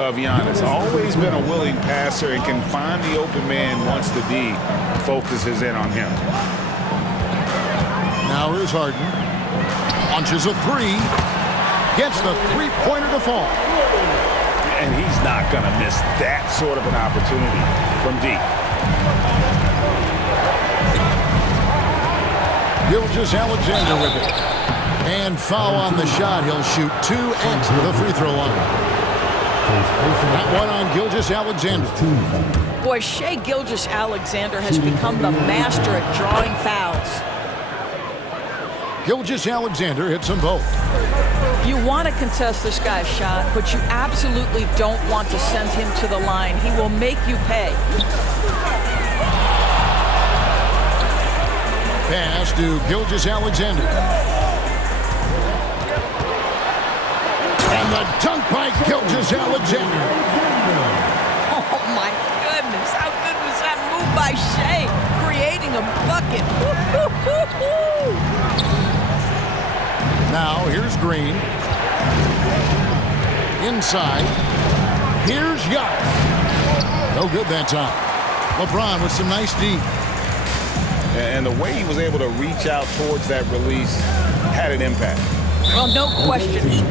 of Giannis. Always been a willing passer and can find the open man once the D focuses in on him. Now here's Harden. Launches a three. Gets the three-pointer to fall. And he's not going to miss that sort of an opportunity from deep. Gilgeous-Alexander with it. And foul on the shot. He'll shoot 2 at the free throw line. That one on Gilgeous-Alexander. Boy, Shai Gilgeous-Alexander has become the master at drawing fouls. Gilgeous-Alexander hits them both. You want to contest this guy's shot, but you absolutely don't want to send him to the line. He will make you pay. Pass to Gilgeous-Alexander. And the dunk by Gilgeous-Alexander. Oh, my goodness. How good was that move by Shai, creating a bucket. Now, here's Green. Inside. Here's Giannis. No good that time. LeBron with some nice D. And the way he was able to reach out towards that release had an impact. Well, no question. He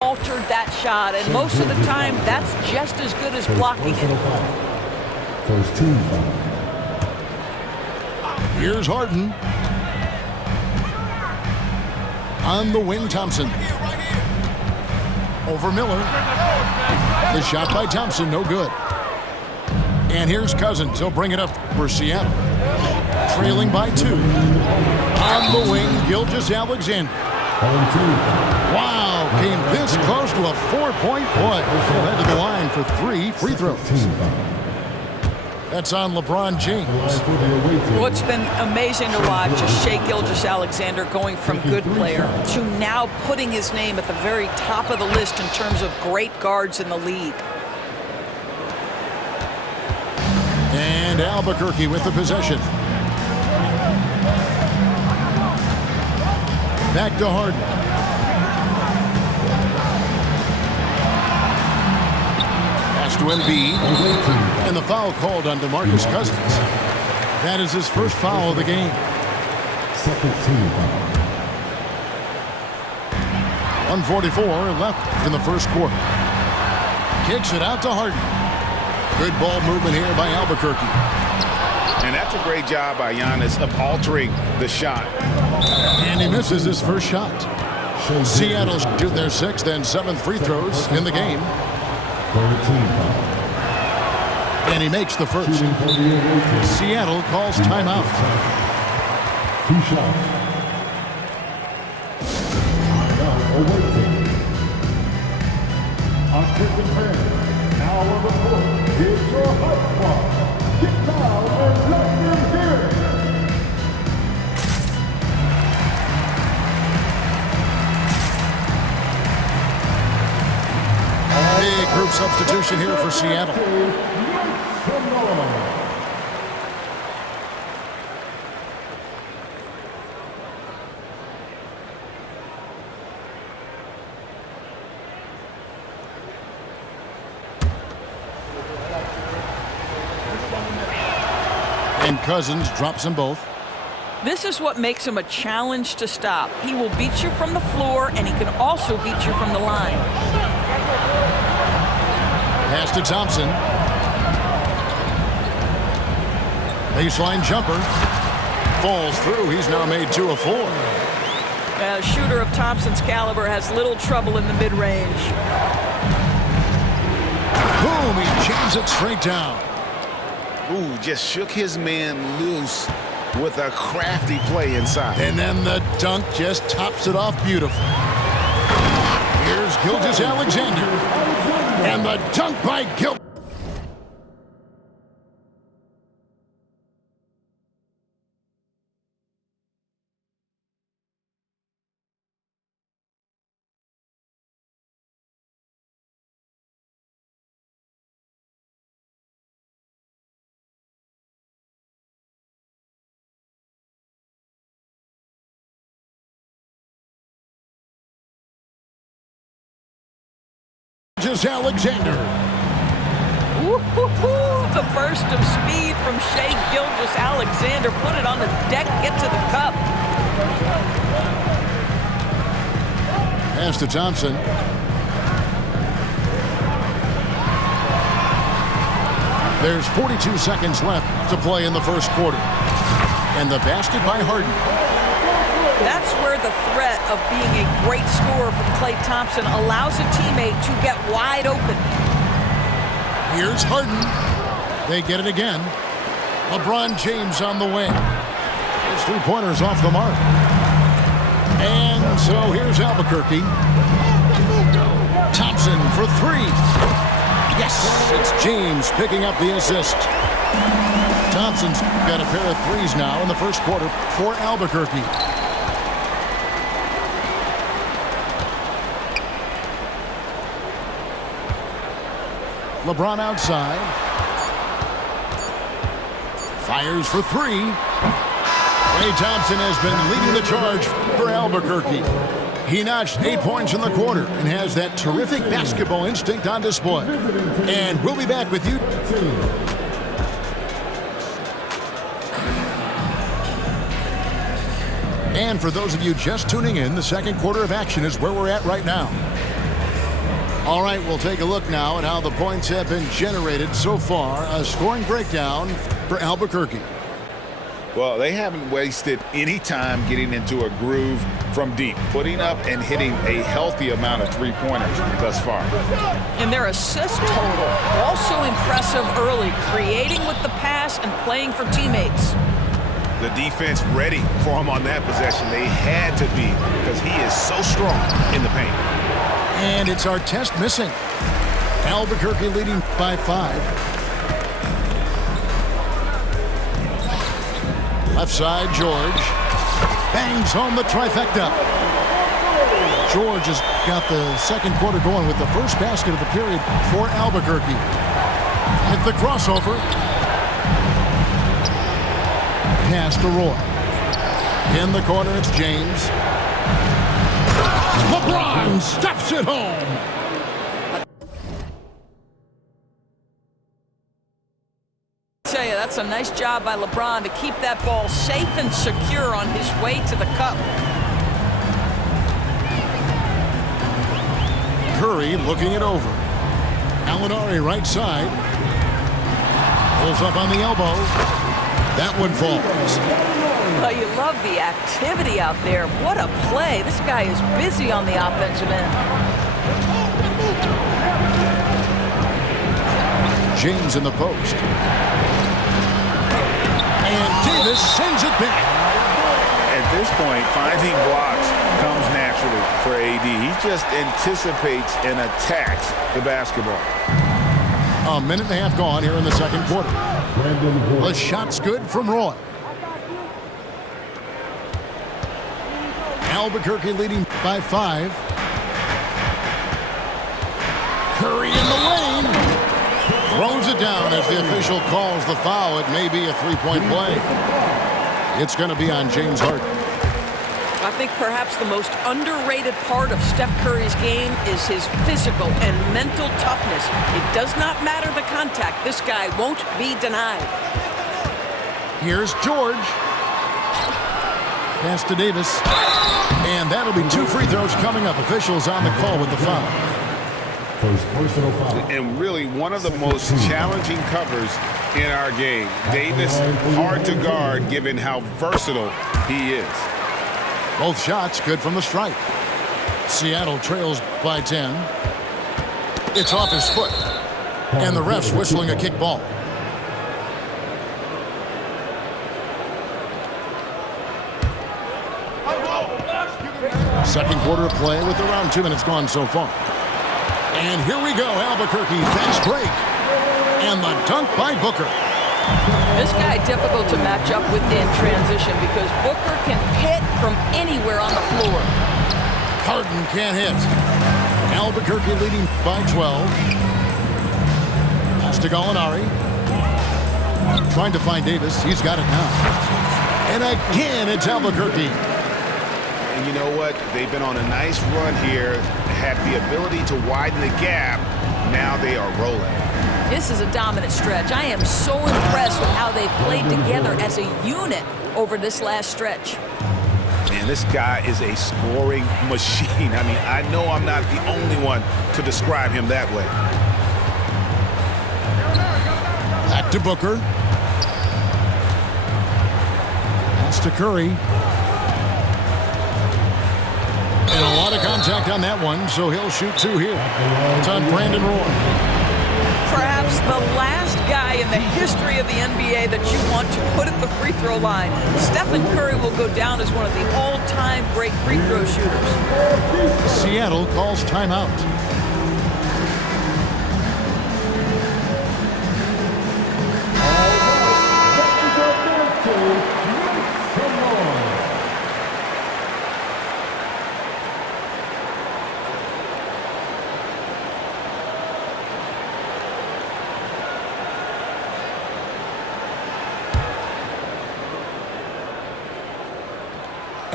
altered that shot, and most of the time, that's just as good as blocking it. First team foul. Here's Harden. On the wing, Thompson. Over Miller. The shot by Thompson, no good. And here's Cousins. He'll bring it up for Seattle. Trailing by 2. On the wing, Gilgeous-Alexander. Wow, came this close to a 4-point play. Led to the line for 3 free throws. That's on LeBron James. What's been amazing to watch is Shai Gilgeous-Alexander going from good player to now putting his name at the very top of the list in terms of great guards in the league. And Albuquerque with the possession. Back to Harden. Pass to Embiid. And the foul called on DeMarcus Cousins. That is his first foul of the game. Second team foul. 1:44 left in the first quarter. Kicks it out to Harden. Good ball movement here by Albuquerque. And that's a great job by Giannis of altering the shot. And he misses his first shot. Seattle shooting their 6th and 7th free throws in the game. And he makes the first. Seattle calls timeout. 2 shots. Now awaiting. Attention fans, now on the court, here's your hype squad. Get down and let them hear it. Big group substitution substitution here for Seattle. And Cousins drops them both. This is what makes him a challenge to stop. He will beat you from the floor, and he can also beat you from the line. Pass to Thompson. Baseline jumper. Falls through. He's now made 2 of 4. A shooter of Thompson's caliber has little trouble in the mid-range. Boom! He jams it straight down. Ooh, just shook his man loose with a crafty play inside. And then the dunk just tops it off beautifully. Here's Gilgeous-Alexander. And the dunk by Gil. Alexander. The burst of speed from Shai Gilgeous-Alexander. Put it on the deck, get to the cup. Pass to Thompson. There's 42 seconds left to play in the first quarter. And the basket by Harden. That's where the threat of being a great scorer from Klay Thompson allows a teammate to get wide open. Here's Harden. They get it again. LeBron James on the wing. His 3-pointers off the mark. And so here's Albuquerque. Thompson for 3. Yes, it's James picking up the assist. Thompson's got a pair of threes now in the first quarter for Albuquerque. LeBron outside. Fires for 3. Klay Thompson has been leading the charge for Albuquerque. He notched 8 points in the quarter and has that terrific basketball instinct on display. And we'll be back with you. And for those of you just tuning in, the second quarter of action is where we're at right now. All right, we'll take a look now at how the points have been generated so far. A scoring breakdown for Albuquerque. Well, they haven't wasted any time getting into a groove from deep, putting up and hitting a healthy amount of 3-pointers thus far. And their assist total, also impressive early, creating with the pass and playing for teammates. The defense ready for him on that possession. They had to be, because he is so strong in the paint. And it's Artest missing. Albuquerque leading by 5. Left side, George. Bangs home the trifecta. George has got the second quarter going with the first basket of the period for Albuquerque. At the crossover. Pass to Roy. In the corner, it's James. LeBron stuffs it home. Tell you, that's a nice job by LeBron to keep that ball safe and secure on his way to the cup. Curry looking it over. Alinari right side. Pulls up on the elbow. That one falls. Well, you love the activity out there. What a play. This guy is busy on the offensive end. James in the post. And Davis sends it back. At this point, finding blocks comes naturally for AD. He just anticipates and attacks the basketball. A minute and a half gone here in the second quarter. The shot's good from Roy. Albuquerque leading by 5. Curry in the lane. it down as the official calls the foul. It may be a three-point play. It's going to be on James Harden. I think perhaps the most underrated part of Steph Curry's game is his physical and mental toughness. It does not matter the contact. This guy won't be denied. Here's George. Pass to Davis. And that'll be 2 free throws coming up. Officials on the call with the foul. First personal foul. And really one of the most challenging covers in our game. Davis, hard to guard given how versatile he is. Both shots good from the stripe. Seattle trails by 10. It's off his foot. And the ref's whistling a kick ball. Second quarter of play with around 2 minutes gone so far. And here we go, Albuquerque, fast break. And the dunk by Booker. This guy difficult to match up with in transition because Booker can hit from anywhere on the floor. Harden can't hit. Albuquerque leading by 12. Pass to Gallinari. Trying to find Davis. He's got it now. And again, it's Albuquerque. And you know what? They've been on a nice run here, had the ability to widen the gap. Now they are rolling. This is a dominant stretch. I am so impressed with how they've played together as a unit over this last stretch. Man, this guy is a scoring machine. I mean, I know I'm not the only one to describe him that way. Back to Booker. Pass to Curry. And a lot of contact on that one, so he'll shoot 2 here. It's on Brandon Roy. Perhaps the last guy in the history of the NBA that you want to put at the free throw line. Stephen Curry will go down as one of the all-time great free throw shooters. Seattle calls timeout.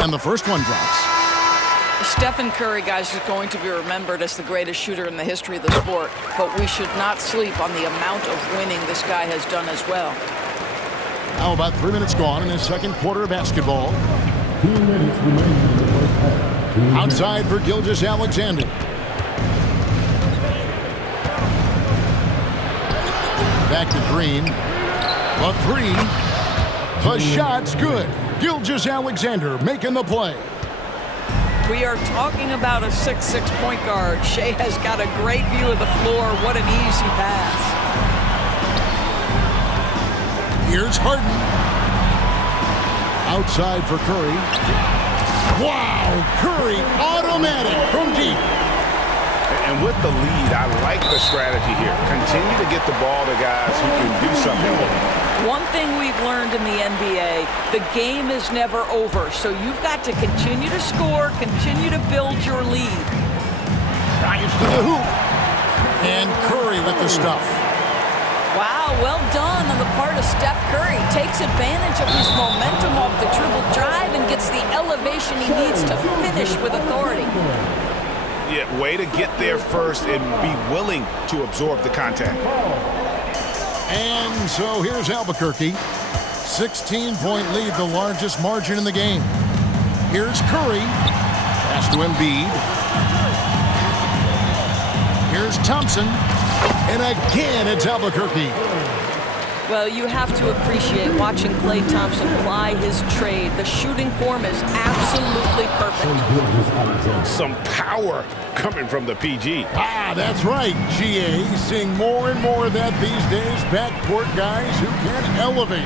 And the first one drops. Stephen Curry, guys, is going to be remembered as the greatest shooter in the history of the sport, but we should not sleep on the amount of winning this guy has done as well. Now about 3 minutes gone in his second quarter of basketball. 2 minutes remaining in the first half. Outside for Gilgeous-Alexander. Back to Green. A 3. The shot's good. Gilgeous-Alexander making the play. We are talking about a 6'6" point guard. Shea has got a great view of the floor. What an easy pass. Here's Harden. Outside for Curry. Wow! Curry automatic from deep. And with the lead, I like the strategy here. Continue to get the ball to guys who can do something with it. One thing we've learned in the NBA, the game is never over. So you've got to continue to score, continue to build your lead. Drives to the hoop. And Curry with the stuff. Wow, well done on the part of Steph Curry. Takes advantage of his momentum off the dribble drive and gets the elevation he needs to finish with authority. Yeah, way to get there first and be willing to absorb the contact. And so here's Albuquerque. 16-point lead, the largest margin in the game. Here's Curry. Pass to Embiid. Here's Thompson. And again, it's Albuquerque. Well, you have to appreciate watching Klay Thompson ply his trade. The shooting form is absolutely perfect. Some power coming from the PG. Ah, that's right, GA. Seeing more and more of that these days. Backcourt guys who can elevate.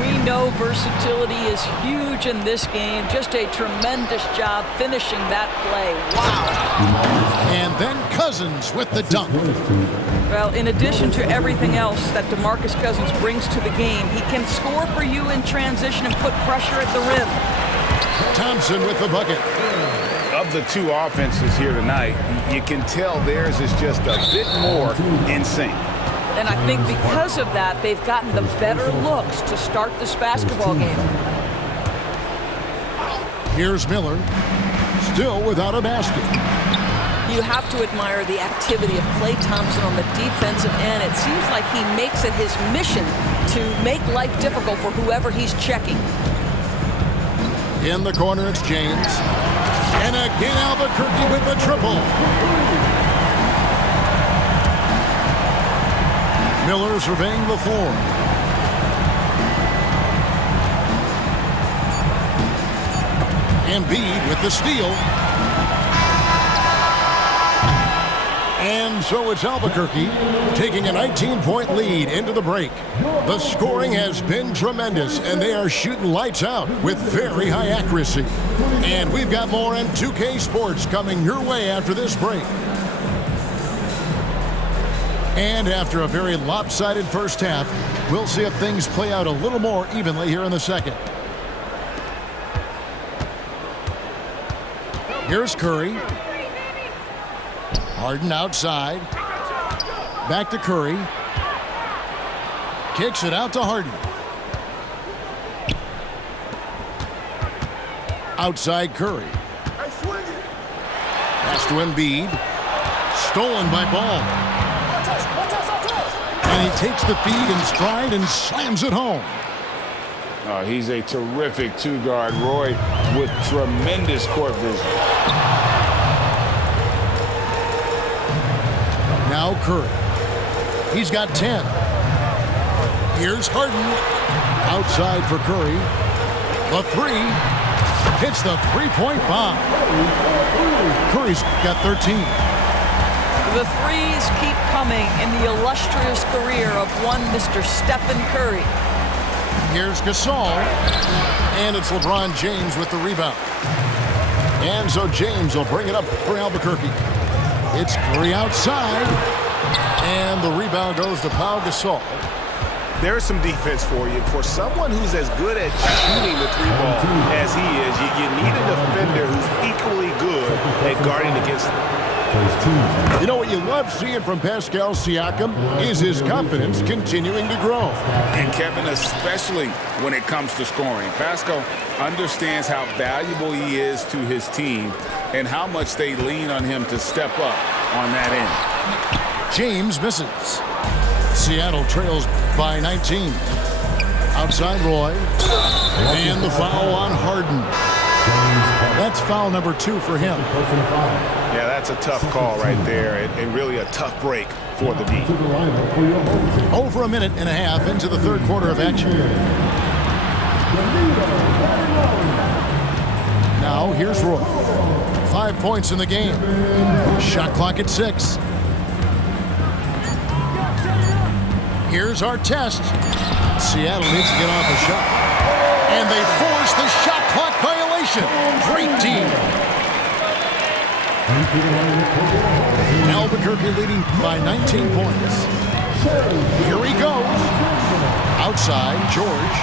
We know versatility is huge in this game. Just a tremendous job finishing that play. Wow. And then Cousins with the dunk. Well, in addition to everything else that DeMarcus Cousins brings to the game, he can score for you in transition and put pressure at the rim. Thompson with the bucket. Of the two offenses here tonight, you can tell theirs is just a bit more in sync. And I think because of that, they've gotten the better looks to start this basketball game. Here's Miller, still without a basket. You have to admire the activity of Klay Thompson on the defensive end. It seems like he makes it his mission to make life difficult for whoever he's checking. In the corner, it's James. And again, Albuquerque with the triple. Miller surveying the floor. Embiid with the steal. And so it's Albuquerque taking a 19-point lead into the break. The scoring has been tremendous, and they are shooting lights out with very high accuracy. And we've got more M2K Sports coming your way after this break. And after a very lopsided first half, we'll see if things play out a little more evenly here in the second. Here's Curry. Harden outside. Back to Curry. Kicks it out to Harden. Outside Curry. Pass to Embiid. Stolen by Ball. And he takes the feed in stride and slams it home. He's a terrific two-guard. Roy with tremendous court vision. Now Curry. He's got 10. Here's Harden. Outside for Curry. The three. Hits the three-point bomb. Curry's got 13. The threes keep coming in the illustrious career of one Mr. Stephen Curry. Here's Gasol. And it's LeBron James with the rebound. And so James will bring it up for Albuquerque. It's Curry outside. And the rebound goes to Pau Gasol. There's some defense for you. For someone who's as good at shooting the three ball as he is, you need a defender who's equally good at guarding against him. You know what you love seeing from Pascal Siakam is his confidence continuing to grow. And Kevin, especially when it comes to scoring. Pascal understands how valuable he is to his team and how much they lean on him to step up on that end. James misses. Seattle trails by 19. Outside Roy. And the foul on Harden. That's foul number 2 for him. Yeah, that's a tough call right there, and really a tough break for the D. Over a minute and a half into the third quarter of action. Now here's Roy. 5 points in the game. Shot clock at 6. Here's our test. Seattle needs to get off a shot. And they force the shot clock violation. Great team. Albuquerque leading by 19 points. Here he goes. Outside, George.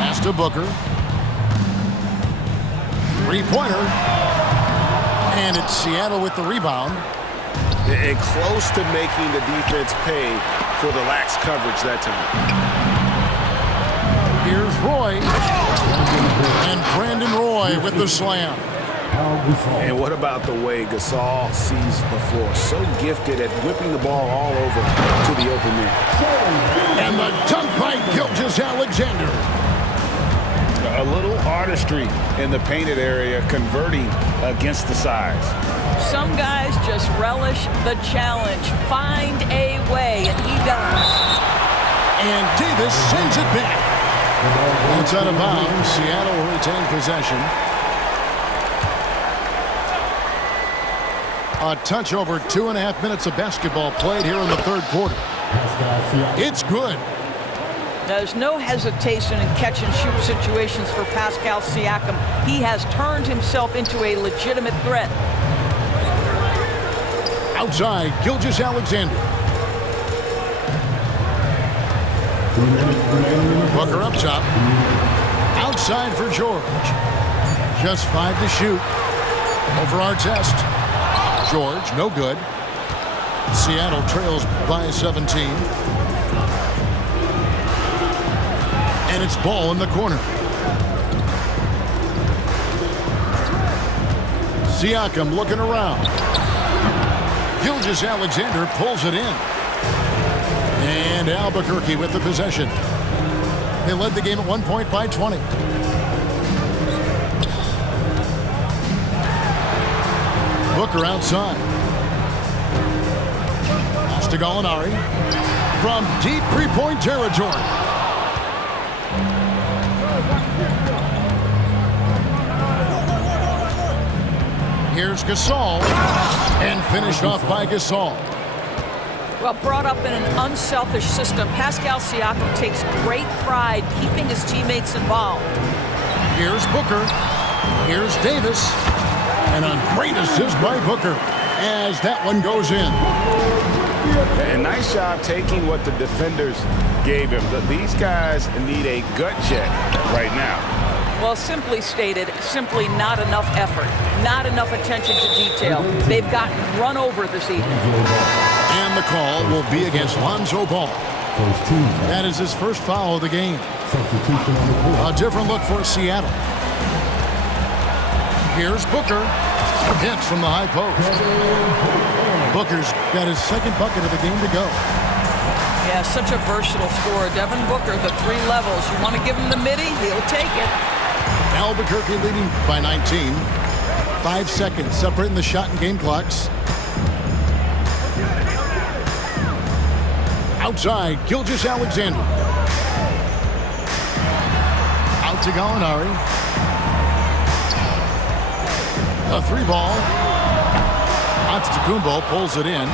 Pass to Booker. Three-pointer. And it's Seattle with the rebound. And close to making the defense pay for the lax coverage that time. Here's Roy. And Brandon Roy with the slam. And what about the way Gasol sees the floor? So gifted at whipping the ball all over to the open man. And the dunk by Gilgeous-Alexander. A little artistry in the painted area, converting against the size. Some guys just relish the challenge. Find a way, and he does. And Davis sends it back. It's out of bounds. Seattle will retain possession. A touch over 2.5 minutes of basketball played here in the third quarter. It's good. There's no hesitation in catch-and-shoot situations for Pascal Siakam. He has turned himself into a legitimate threat. Outside, Gilgeous-Alexander. Booker up top. Outside for George. Just 5 to shoot. Over our test. George, no good. Seattle trails by 17. And it's ball in the corner. Siakam looking around. Gilgeous-Alexander pulls it in. And Albuquerque with the possession. They led the game at 1 point by 20. Booker outside. Pass to Gallinari from deep three-point territory. Here's Gasol, and finished off by Gasol. Well, brought up in an unselfish system, Pascal Siakam takes great pride keeping his teammates involved. Here's Booker. Here's Davis. And a great assist by Booker as that one goes in. And nice job taking what the defenders gave him. These guys need a gut check right now. Well, simply stated, simply not enough effort, not enough attention to detail. They've gotten run over this evening. And the call will be against Lonzo Ball. That is his first foul of the game. A different look for Seattle. Here's Booker. Hits from the high post. Booker's got his second bucket of the game to go. Yeah, such a versatile scorer. Devin Booker, the three levels. You want to give him the midi, he'll take it. Albuquerque leading by 19. 5 seconds separating the shot and game clocks. Outside, Gilgeous-Alexander. Out to Gallinari. A three ball. Antetokounmpo pulls it in.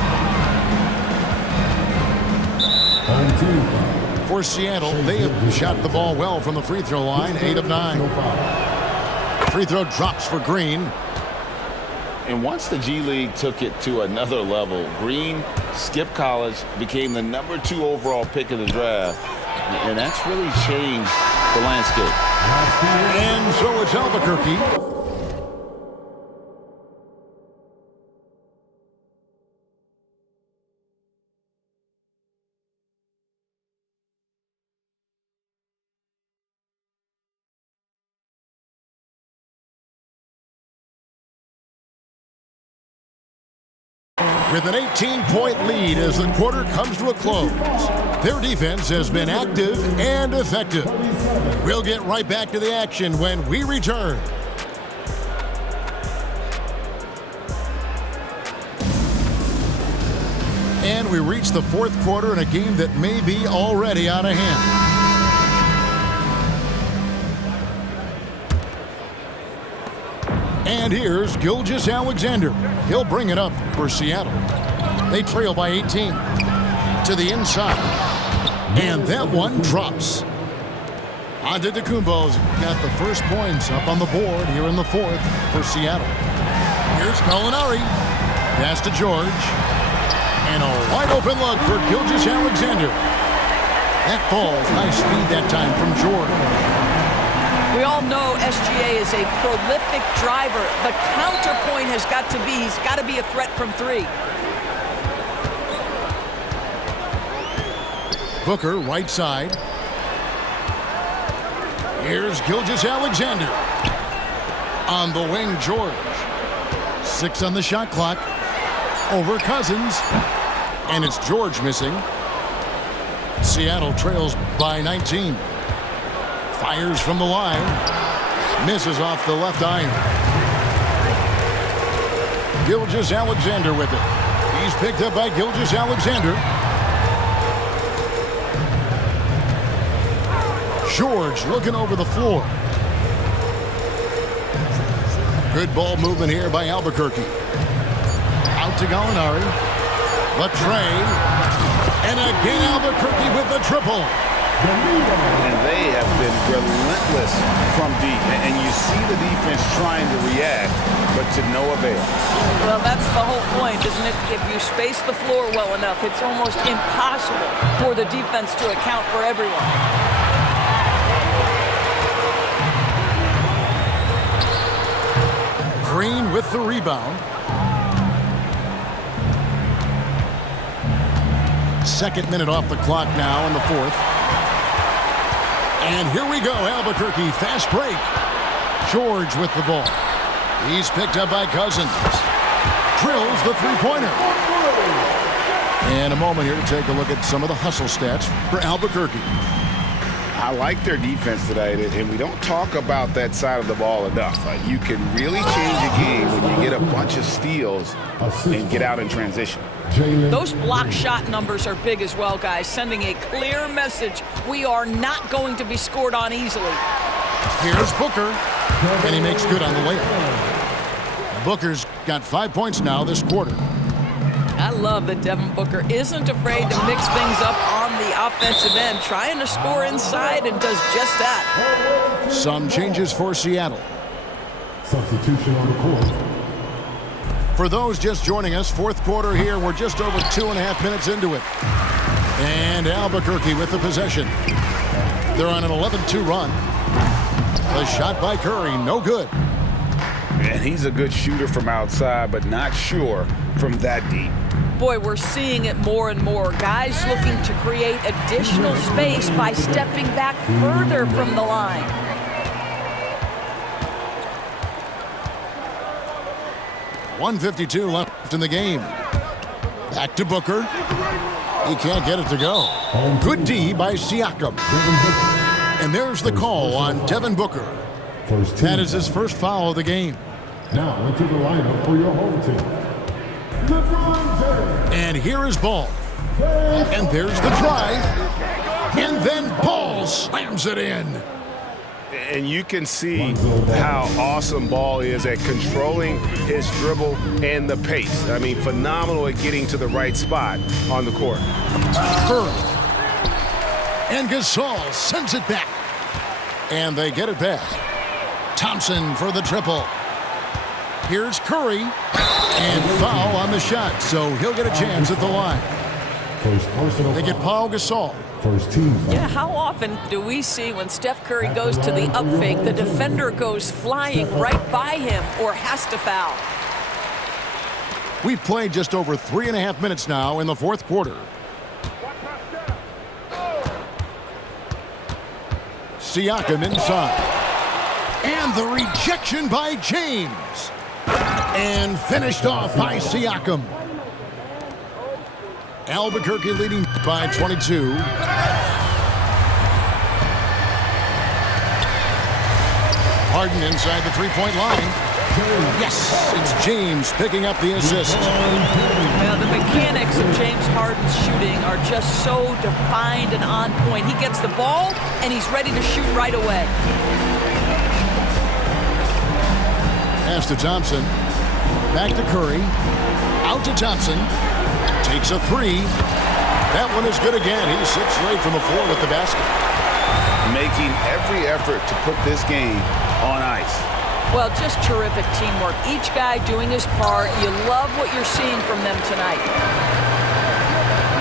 For Seattle, they have shot the ball well from the free throw line, 8 of 9. Free throw drops for Green. And once the G League took it to another level, Green skipped college, became the #2 overall pick of the draft, and that's really changed the landscape. And so it's Albuquerque. With an 18-point lead as the quarter comes to a close. Their defense has been active and effective. We'll get right back to the action when we return. And we reach the fourth quarter in a game that may be already out of hand. And here's Gilgeous-Alexander. He'll bring it up for Seattle. They trail by 18. To the inside. And that one drops. Antetokounmpo's got the first points up on the board here in the fourth for Seattle. Here's Gallinari. Pass to George. And a wide open look for Gilgeous-Alexander. That falls. Nice speed that time from George. We all know SGA is a prolific driver. The counterpoint has got to be, he's got to be a threat from three. Booker, right side. Here's Gilgeous-Alexander. On the wing, George. 6 on the shot clock. Over Cousins. And it's George missing. Seattle trails by 19. Fires from the line. Misses off the left iron. Gilgeous-Alexander with it. He's picked up by Gilgeous-Alexander. George looking over the floor. Good ball movement here by Albuquerque. Out to Gallinari. Latre. And again Albuquerque with the triple. And they have been relentless from deep. And you see the defense trying to react, but to no avail. Well, that's the whole point, isn't it? If you space the floor well enough, it's almost impossible for the defense to account for everyone. Green with the rebound. Second minute off the clock now in the fourth. And here we go, Albuquerque, fast break. George with the ball. He's picked up by Cousins. Drills the three-pointer. And a moment here to take a look at some of the hustle stats for Albuquerque. I like their defense today, and we don't talk about that side of the ball enough. You can really change a game when you get a bunch of steals and get out in transition. Those block shot numbers are big as well, guys, sending a clear message. We are not going to be scored on easily. Here's Booker, and he makes good on the layup. Booker's got 5 points now this quarter. I love that Devin Booker isn't afraid to mix things up on the offensive end, trying to score inside, and does just that. Some changes for Seattle. Substitution on the court. For those just joining us, fourth quarter here. We're just over 2.5 minutes into it. And Albuquerque with the possession. They're on an 11-2 run. The shot by Curry, no good. And he's a good shooter from outside, but not sure from that deep. Boy, we're seeing it more and more. Guys looking to create additional space by stepping back further from the line. .152 left in the game. Back to Booker. He can't get it to go. Good D by Siakam. And there's the call on Devin Booker. That is his first foul of the game. Now into the lineup for your home team. And here is Ball. And there's the drive. And then Ball slams it in. And you can see how awesome Ball is at controlling his dribble and the pace. I mean, phenomenal at getting to the right spot on the court. Curry. And Gasol sends it back. And they get it back. Thompson for the triple. Here's Curry. And foul on the shot, so he'll get a chance at the line. They get Paul Gasol. First team. Yeah, how often do we see when Steph Curry goes to the up fake, the defender goes flying right by him or has to foul? We've played just over 3.5 minutes now in the fourth quarter. Siakam inside. And the rejection by James. And finished off by Siakam. Albuquerque leading by 22. Harden inside the three-point line. Yes, it's James picking up the assist. Well, the mechanics of James Harden's shooting are just so defined and on point. He gets the ball, and he's ready to shoot right away. Pass to Thompson. Back to Curry. Out to Thompson. Takes a three. That one is good again. He sits straight from the floor with the basket. Making every effort to put this game on ice. Well, just terrific teamwork. Each guy doing his part. You love what you're seeing from them tonight.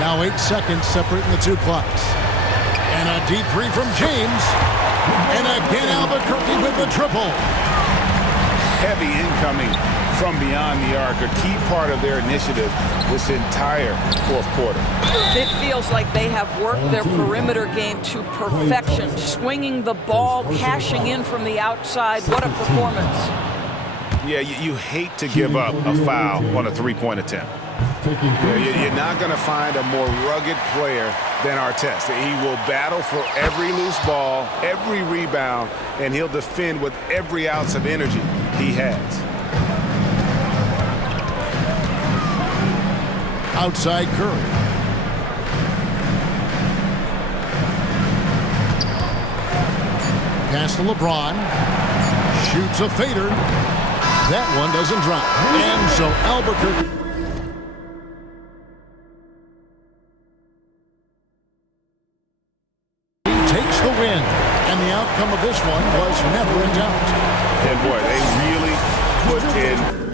Now 8 seconds separating the two clocks. And a deep three from James. And again Albuquerque with the triple. Heavy incoming from beyond the arc, a key part of their initiative this entire fourth quarter. It feels like they have worked their perimeter game to perfection, swinging the ball, cashing in from the outside. What a performance. Yeah, you hate to give up a foul on a three-point attempt. You're not going to find a more rugged player than Artest. He will battle for every loose ball, every rebound, and he'll defend with every ounce of energy he has. Outside Curry. Pass to LeBron. Shoots a fader. That one doesn't drop. And so Albuquerque takes the win. And the outcome of this one was never in doubt. And boy, they really put in